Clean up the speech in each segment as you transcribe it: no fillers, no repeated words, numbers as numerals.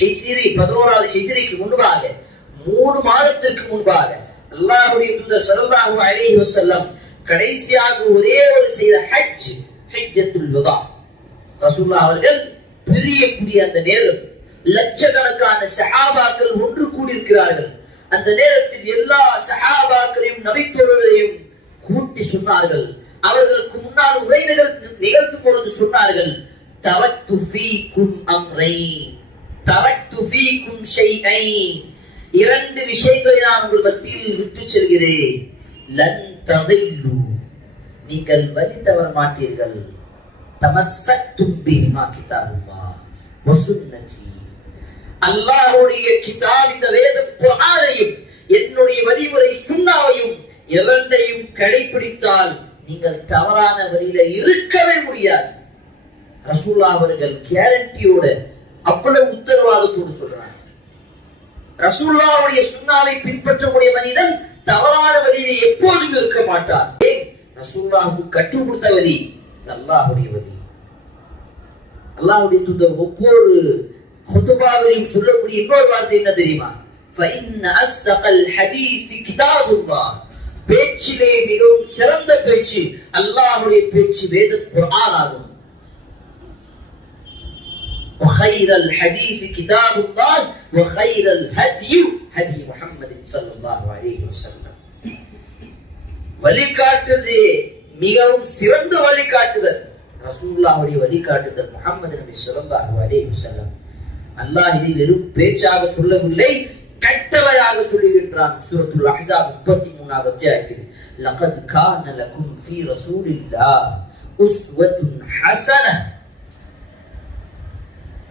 11வது ஹிஜ்ரிக்கு முன்பாக 3 மாதத்திற்கு முன்பாக அல்லாஹ்வுடைய தூதர் ஸல்லல்லாஹு அலைஹி வஸல்லம் கடைசியாக ஒரே ஒரு செய்த ஹஜ்ஜத்துல் வதா. ரசூலுல்லாஹ் அவர்கள் பிரியக்கூடிய அந்த நேரம் லட்சக்கணக்கான சஹாபாக்கள் ஒன்று கூடியிருக்கிறார்கள். அந்த நேரத்தில் எல்லா சஹாபாக்களையும் நபித்தோழரையும் கூட்டி சொன்னார்கள். அவர்களுக்கு முன்னால் உரை நிகழ்த்தும் பொழுது சொன்னார்கள், தரக்து ஃபீக்கும் அம்ரைன், தரக்து ஃபீக்கும் ஷைஐன், 2 விஷயங்களை நான் உங்கள் மத்தியில் விட்டு செல்கிறேன். லன் ததில்லு, நீங்கள் வழி தவற மாட்டீர்கள். தமஸ்ஸக்தும் பிஹிமா கிதாபுல்லாஹ் வ சுன்னதி, அல்லாஹ்வுடைய கிதாப் இந்த வேத குர்ஆனையும் என்னுடைய வழிமுறை சுன்னாவையும் இரண்டையும் கடைபிடித்தால் நீங்கள் தவறான வழியில இருக்கவே முடியாது. ரசூலுல்லாஹ் அவர்கள் கேரண்டியோட அவ்வளவு உத்தரவாதத்தோடு சொல்றாங்க. ரசூலுல்லாஹ்வுடைய சுன்னாவை பின்பற்றக்கூடிய மனிதன் தவறான வழியில எப்போதும் இருக்க மாட்டார். ரசூலுல்லாஹ்வுக்கு கற்றுக் கொடுத்த வழி அல்லாஹ்வுடைய வழி. அல்லாஹ்வுடைய தூதர் ஒவ்வொரு குதுபாவிலும் சொல்லக்கூடிய இன்னொரு வார்த்தை என்ன தெரியுமா? ஃபஇன் அஸ்தகல் ஹதீஸ் கிதாபுல்லாஹ், பேச்சிலே மிகவும் சிறந்த பேச்சு அல்லாஹ்வுடைய பேச்சு வேத குர்ஆன் ஆகும். وخير الحديث كتاب الله وخير الهدي هدي محمد صلى الله عليه وسلم. வழிகாட்டுதே மிகவும் சிறந்த வழிகாட்டுதல் ரசூலுல்லாஹ்வுடைய வழிகாட்டுதல் முஹம்மது நபி ஸல்லல்லாஹு அலைஹி வஸல்லம். அல்லாஹ் இதை வெறும் பேச்சாக சொல்லவில்லை, கட்டளையாக சொல்லுகின்றான். சூரத்துல் அஹ்ஸாப் 33வது அத்தியாயத்தில் லகத் கான லகும் ஃபீ ரசூலில்லாஹ் உஸ்வத்துன் ஹஸனஹ்,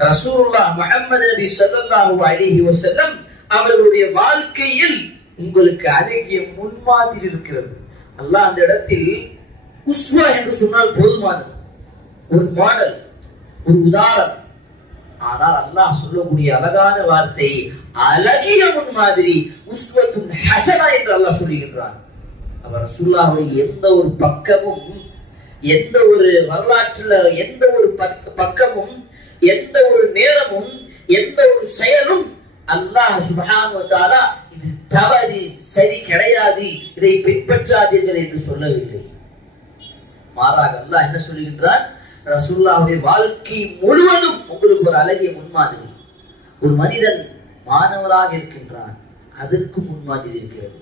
ரசூலுல்லாஹ் முஹம்மது நபி ஸல்லல்லாஹு அலைஹி வஸல்லம் அவர்களுடைய வாழ்க்கையில் உங்களுக்கு அழகிய முன்மாதிரி இருக்கிறது. அல்லாஹ் அந்த இடத்தில் உஸ்வா என்று சொன்னால் போதுமானது, ஒரு மாடல், ஒரு உதாரணம். ஆனால் அல்லாஹ் சொல்லக்கூடிய அழகான வார்த்தை அழகிய முன்மாதிரி, உஸ்வத்துன் ஹஸனா என்று அல்லாஹ் சொல்லுகின்றான். அவர் ரசூலுல்லாஹ்வுடைய எந்த ஒரு பக்கமும், எந்த ஒரு வரலாற்றுல எந்த ஒரு பக்கமும், எந்த ஒரு நேரமும், எந்த ஒரு செயலும் அல்லாஹ் சுப்ஹானஹு வ தஆலா இது தவறு, சரி கிடையாது, இதை பின்பற்றாதீர்கள் என்று சொல்லவில்லை. மாறாக அல்லாஹ் என்ன சொல்லுகின்றார்? ரசூலுல்லாஹ்வுடைய வாழ்க்கை முழுவதும் உங்களுக்கு ஒரு அழகிய முன்மாதிரி. ஒரு மனிதன் மாணவராக இருக்கின்றான், அதற்கு முன்மாதிரி இருக்கிறது.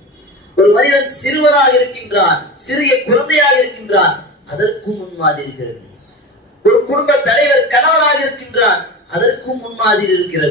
ஒரு மனிதன் சிறுவராக இருக்கின்றான், சிறிய குழந்தையாக இருக்கின்றான், அதற்கும் முன்மாதிரி இருக்கிறது. ஒரு குடும்ப தலைவர் கணவராக இருக்கின்றான், அதற்கும் முன்மாதிரி இருக்கிறது.